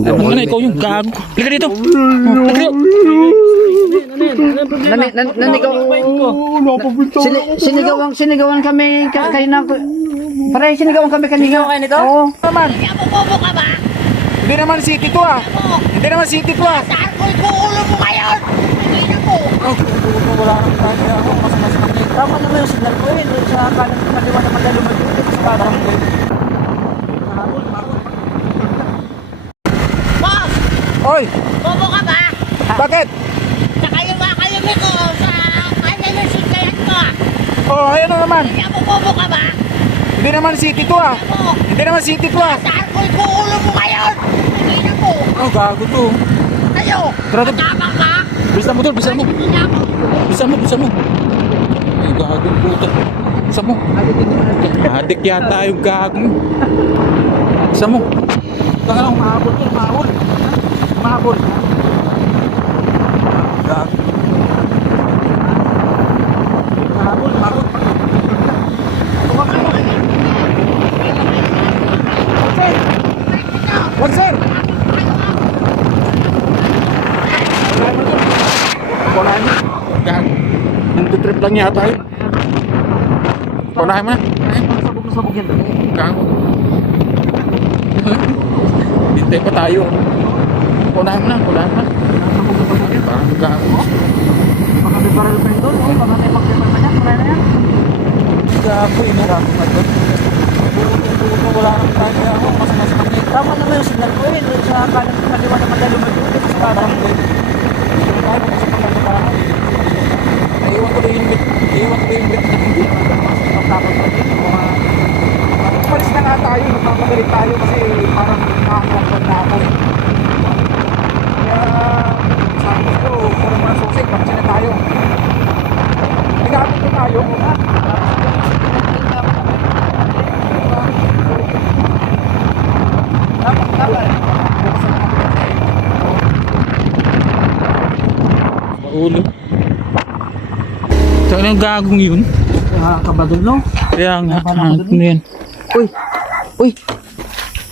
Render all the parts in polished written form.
Ano na, ikaw yung gago. Halika dito. Nanigaw. Sinigawan kami kayo na. Pare, sinigawan kami kanina. Sinigawan kayo nito? Oo. Naman. Bobo ka ba? Hindi naman city to ah. Hindi naman city to ah. Saan ko ikuulo mo ngayon? Hindi na po. Wala nang kanya ako. Mas makita. Tama naman yung signal ko eh. Doon sa kanan ko maliwa na madalumag dito sa kanan ko. Boss! Oy, Bobo ka ba? bakit? Saka yung makalumi ko sa kanya sikayan ko ah. Oh, ayun na naman. Hindi ako bobo ka ba? Hindi naman city to ah. Ako. Hindi naman city to ah. Saan ko ikuulo mo ngayon? Hindi na po. Oh, gago to. Kayo! Grabe. Matapang ka? Bilisan mo tol, bilisan mo. Hindi na ako. Bilisan mo. Ay, gagong puto. Bilisan mo. Adik yata yung gagong. Bilisan mo. Baka lang, mahabol to, mahabol. Mahabol. Gago. Mahabol. Wag sir! Paunahin mo. Gago. Nagtitrip lang yata yun. Paunahin mo na. Sabog yan. Gago. Hintay pa tayo. Paunahin mo na. Parang gago. Baka may baril pa yun doon. Baka may magpipar pa niya. Pare na yan. Gago. Gago pa doon. Wala nang kanya ako. Mas makita. Tama naman yung signal ko eh. Doon sa kanan ko maliwa na madalumag dito sa kanan ko. Iwan ko na yung bit. Umalis na nga tayo. Nagpapagalit tayo kasi parang nakakalagpan na ako. Kaya sabi ko, parang mga susik. Bakit na tayo? Nagamit ko tayo. Ulo. So, anong gagong yun? Kabadol no? Kaya nga, ano yan? Uy!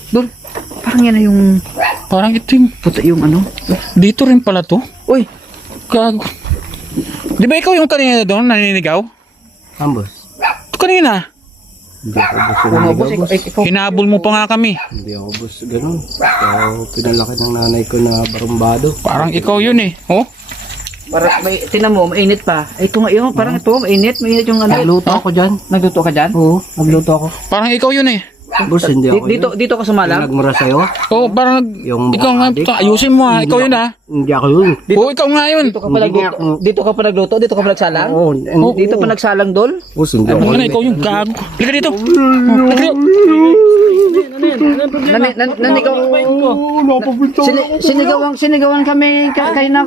Doon! Parang yan na yung Parang ito yung, puto yung ano. dito rin pala to. Uy! Gago. Di ba ikaw yung kanina doon, naninigaw? Ambos. Ito kanina. Hindi ako Boss, boss yung ikaw. Hinabol mo pa nga kami. Hindi ako boss ganun. So, pinalaki ng nanay ko na barumbado. Parang ikaw yun eh. Oh? Parang may, tinan mo, mainit pa. Ito nga yun, parang ito, mainit yung ano. Nagluto ako dyan. Nagluto ka dyan? Oo, nagluto ako. Parang ikaw yun eh. Boss, hindi ako Dito ka Yung sumalang? nagmura sa'yo? Oh, parang Yung ikaw nga, adik? ayusin mo ha. Ikaw yun ha. Hindi ako yun. Oo, ikaw nga yun. Dito ka pa Hindi nagluto? Dito ka pa nagluto? Dito ka pa nagsalang? Oo. Dito pa nagsalang dol? Boss, hindi ako Ano na, yun. ikaw yung gago. Halika dito. Halika dito. Nanigaw. Sinigawan kami kayo na.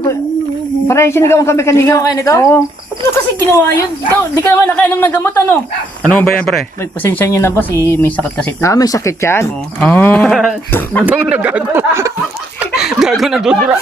Pare, sinigawan kami kanina. Sinigawan kayo nito? Oo. Ano kasi ginawa yun? Ikaw, di ka naman nakainom ng gamot ano? Ano mo ba yan, pre? May pasensya niyo na boss, may sakit kasi. May sakit yan. Ah. Ano na gago? Gago na dudura.